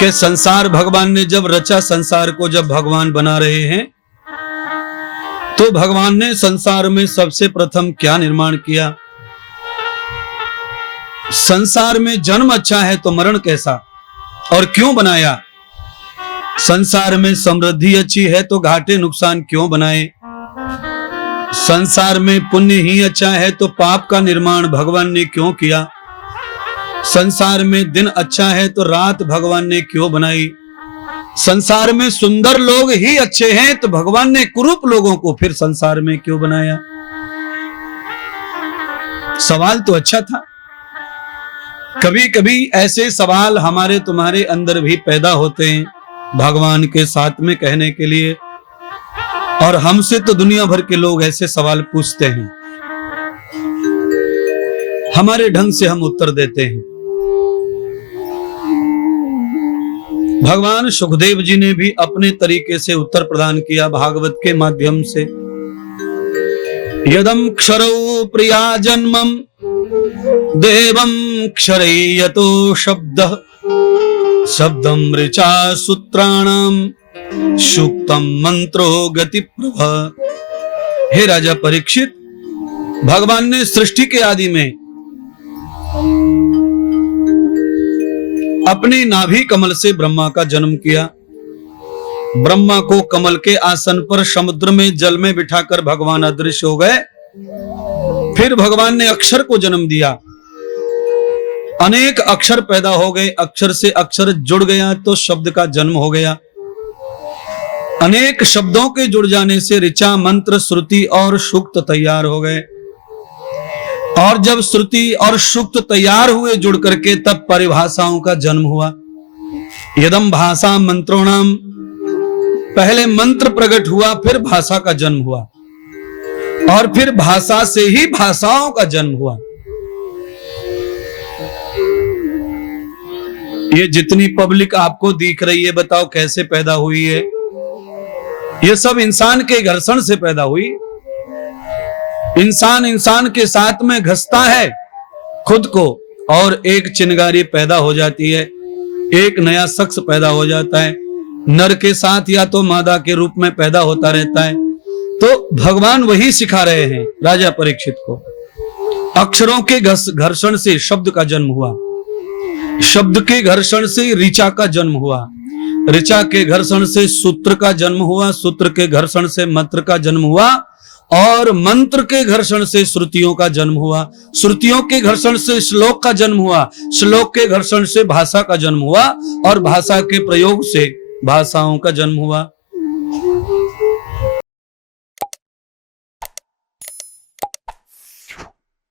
कि संसार भगवान ने जब रचा, संसार को जब भगवान बना रहे हैं, तो भगवान ने संसार में सबसे प्रथम क्या निर्माण किया? संसार में जन्म अच्छा है तो मरण कैसा, और क्यों बनाया? संसार में समृद्धि अच्छी है तो घाटे नुकसान क्यों बनाए? संसार में पुण्य ही अच्छा है तो पाप का निर्माण भगवान ने क्यों किया? संसार में दिन अच्छा है तो रात भगवान ने क्यों बनाई? संसार में सुंदर लोग ही अच्छे हैं तो भगवान ने कुरूप लोगों को फिर संसार में क्यों बनाया? सवाल तो अच्छा था। कभी कभी ऐसे सवाल हमारे तुम्हारे अंदर भी पैदा होते हैं भगवान के साथ में कहने के लिए, और हमसे तो दुनिया भर के लोग ऐसे सवाल पूछते हैं, हमारे ढंग से हम उत्तर देते हैं। भगवान सुखदेव जी ने भी अपने तरीके से उत्तर प्रदान किया भागवत के माध्यम से। यदम क्षरौ प्रिया जन्मम देवम क्षरयतो शब्दः शब्दम ऋचा सूत्राणाम सूक्तम मंत्रो गति प्रभा। हे राजा परीक्षित, भगवान ने सृष्टि के आदि में अपने नाभि कमल से ब्रह्मा का जन्म किया। ब्रह्मा को कमल के आसन पर समुद्र में जल में बिठाकर भगवान अदृश्य हो गए। फिर भगवान ने अक्षर को जन्म दिया। अनेक अक्षर पैदा हो गए, अक्षर से अक्षर जुड़ गया तो शब्द का जन्म हो गया। अनेक शब्दों के जुड़ जाने से ऋचा, मंत्र, श्रुति और सूक्त तैयार हो गए। और जब श्रुति और सूक्त तैयार हुए जुड़ करके, तब परिभाषाओं का जन्म हुआ। यदम भाषा मंत्रोणाम, पहले मंत्र प्रकट हुआ, फिर भाषा का जन्म हुआ, और फिर भाषा से ही भाषाओं का जन्म हुआ। ये जितनी पब्लिक आपको दिख रही है, बताओ कैसे पैदा हुई है? ये सब इंसान के घर्षण से पैदा हुई। इंसान इंसान के साथ में घसता है खुद को, और एक चिंगारी पैदा हो जाती है, एक नया शख्स पैदा हो जाता है। नर के साथ या तो मादा के रूप में पैदा होता रहता है। तो भगवान वही सिखा रहे हैं राजा परीक्षित को। अक्षरों के घर्षण से शब्द का जन्म हुआ, शब्द के घर्षण से ऋचा का जन्म हुआ, ऋचा के घर्षण से सूत्र का जन्म हुआ, सूत्र के घर्षण से मंत्र का जन्म हुआ, और मंत्र के घर्षण से श्रुतियों का जन्म हुआ, श्रुतियों के घर्षण से श्लोक का जन्म हुआ, श्लोक के घर्षण से भाषा का जन्म हुआ, और भाषा के प्रयोग से भाषाओं का जन्म हुआ।